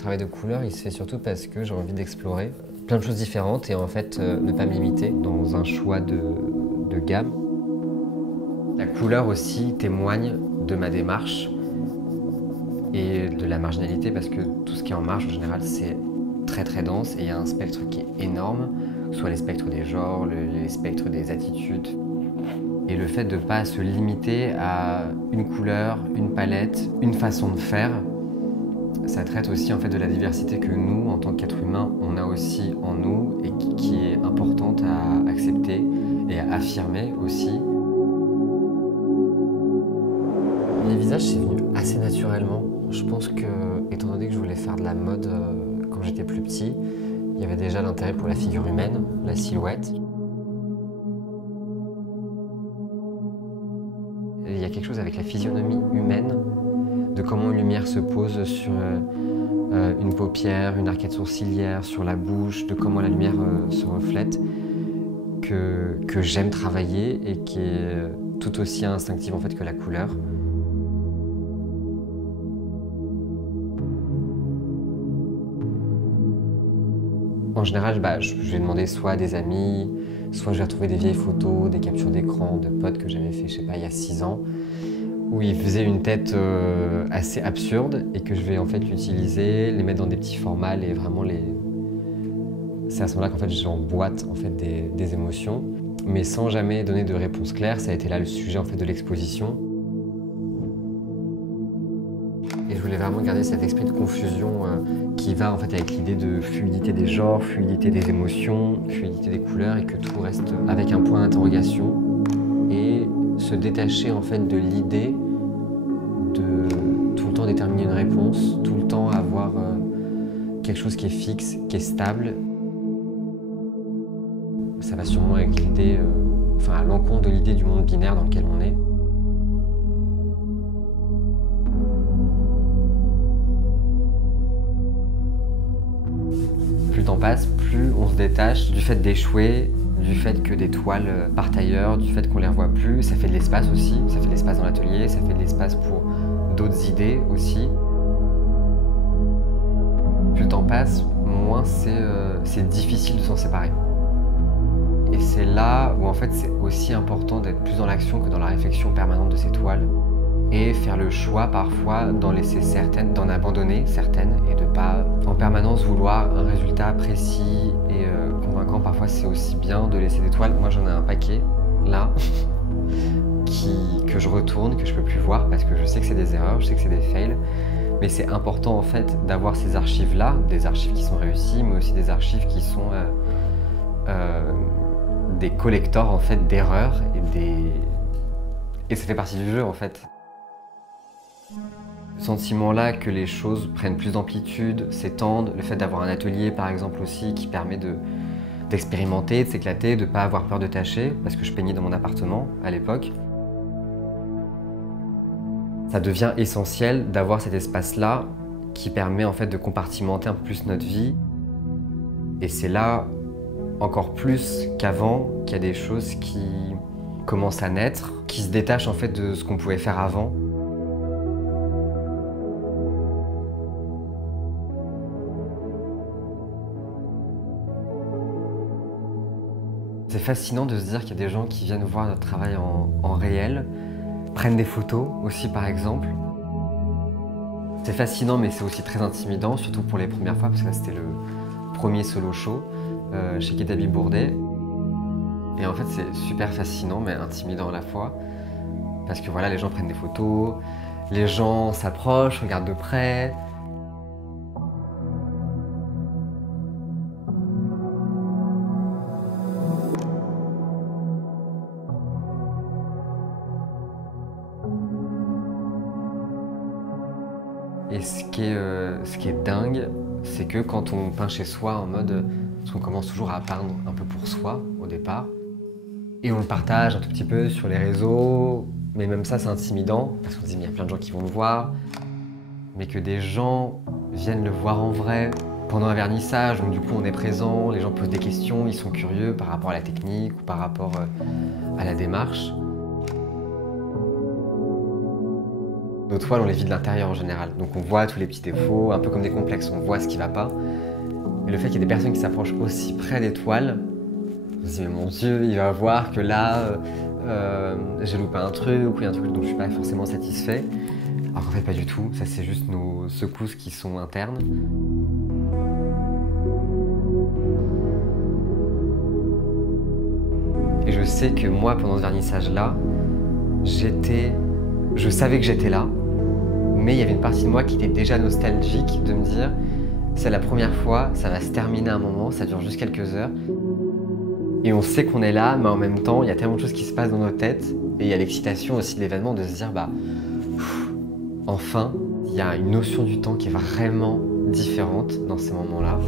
travail de couleur, il se fait surtout parce que j'ai envie d'explorer plein de choses différentes et en fait ne pas me limiter dans un choix de gamme. La couleur aussi témoigne de ma démarche et de la marginalité parce que tout ce qui est en marge en général c'est très dense et il y a un spectre qui est énorme, soit les spectres des genres, les spectres des attitudes. Et le fait de ne pas se limiter à une couleur, une palette, une façon de faire, ça traite aussi en fait de la diversité que nous, en tant qu'êtres humains, on a aussi en nous et qui est importante à accepter et à affirmer aussi. Les visages, c'est venu assez naturellement. Je pense que, étant donné que je voulais faire de la mode quand j'étais plus petit, il y avait déjà l'intérêt pour la figure humaine, la silhouette. Il y a quelque chose avec la physionomie humaine, de comment une lumière se pose sur une paupière, une arcade sourcilière, sur la bouche, de comment la lumière se reflète, que j'aime travailler et qui est tout aussi instinctive en fait que la couleur. En général, je vais demander soit à des amis, soit je vais retrouver des vieilles photos, des captures d'écran de potes que j'avais fait, je sais pas, il y a 6 ans, où ils faisaient une tête assez absurde et que je vais en fait l'utiliser, les mettre dans des petits formats, et vraiment les... C'est à ce moment-là qu'en fait j'emboîte en fait des émotions, mais sans jamais donner de réponse claire. Ça a été là le sujet en fait de l'exposition. Et je voulais vraiment garder cet esprit de confusion qui va en fait avec l'idée de fluidité des genres, fluidité des émotions, fluidité des couleurs et que tout reste avec un point d'interrogation et se détacher en fait de l'idée de tout le temps déterminer une réponse, tout le temps avoir quelque chose qui est fixe, qui est stable. Ça va sûrement avec l'idée, enfin à l'encontre de l'idée du monde binaire dans lequel on est. Plus le temps passe, plus on se détache du fait d'échouer, du fait que des toiles partent ailleurs, du fait qu'on les revoit plus. Ça fait de l'espace aussi, ça fait de l'espace dans l'atelier, ça fait de l'espace pour d'autres idées aussi. Plus le temps passe, moins c'est difficile de s'en séparer. Et c'est là où en fait c'est aussi important d'être plus dans l'action que dans la réflexion permanente de ces toiles et faire le choix parfois d'en laisser certaines, d'en abandonner certaines et de pas en permanence vouloir un résultat précis et convaincant. Parfois c'est aussi bien de laisser des toiles. Moi j'en ai un paquet là que je retourne, que je peux plus voir parce que je sais que c'est des erreurs, je sais que c'est des fails. Mais c'est important en fait d'avoir ces archives-là, des archives qui sont réussies, mais aussi des archives qui sont des collectors en fait d'erreurs et ça fait partie du jeu en fait. Ce sentiment-là que les choses prennent plus d'amplitude, s'étendent, le fait d'avoir un atelier par exemple aussi qui permet d'expérimenter, de s'éclater, de ne pas avoir peur de tâcher, parce que je peignais dans mon appartement à l'époque. Ça devient essentiel d'avoir cet espace-là qui permet en fait de compartimenter un peu plus notre vie. Et c'est là, encore plus qu'avant, qu'il y a des choses qui commencent à naître, qui se détachent en fait de ce qu'on pouvait faire avant. C'est fascinant de se dire qu'il y a des gens qui viennent voir notre travail en réel, prennent des photos aussi par exemple. C'est fascinant mais c'est aussi très intimidant, surtout pour les premières fois, parce que là c'était le premier solo show chez Quai d'Abbé Bourdet. Et en fait c'est super fascinant mais intimidant à la fois, parce que voilà, les gens prennent des photos, les gens s'approchent, regardent de près. Et ce qui est dingue, c'est que quand on peint chez soi en mode... Parce qu'on commence toujours à peindre un peu pour soi au départ. Et on le partage un tout petit peu sur les réseaux. Mais même ça, c'est intimidant. Parce qu'on se dit, mais il y a plein de gens qui vont le voir. Mais que des gens viennent le voir en vrai pendant un vernissage. Donc du coup, on est présent, les gens posent des questions, ils sont curieux par rapport à la technique ou par rapport à la démarche. Nos toiles, on les vit de l'intérieur en général. Donc on voit tous les petits défauts, un peu comme des complexes, on voit ce qui va pas. Et le fait qu'il y ait des personnes qui s'approchent aussi près des toiles, on se dit, mais mon Dieu, il va voir que là, j'ai loupé un truc, ou il y a un truc dont je suis pas forcément satisfait. Alors qu'en fait, pas du tout. Ça, c'est juste nos secousses qui sont internes. Et je sais que moi, pendant ce vernissage-là, je savais que j'étais là, mais il y avait une partie de moi qui était déjà nostalgique de me dire, c'est la première fois, ça va se terminer un moment, ça dure juste quelques heures. Et on sait qu'on est là, mais en même temps, il y a tellement de choses qui se passent dans nos têtes. Et il y a l'excitation aussi de l'événement de se dire, bah, enfin, il y a une notion du temps qui est vraiment différente dans ces moments-là.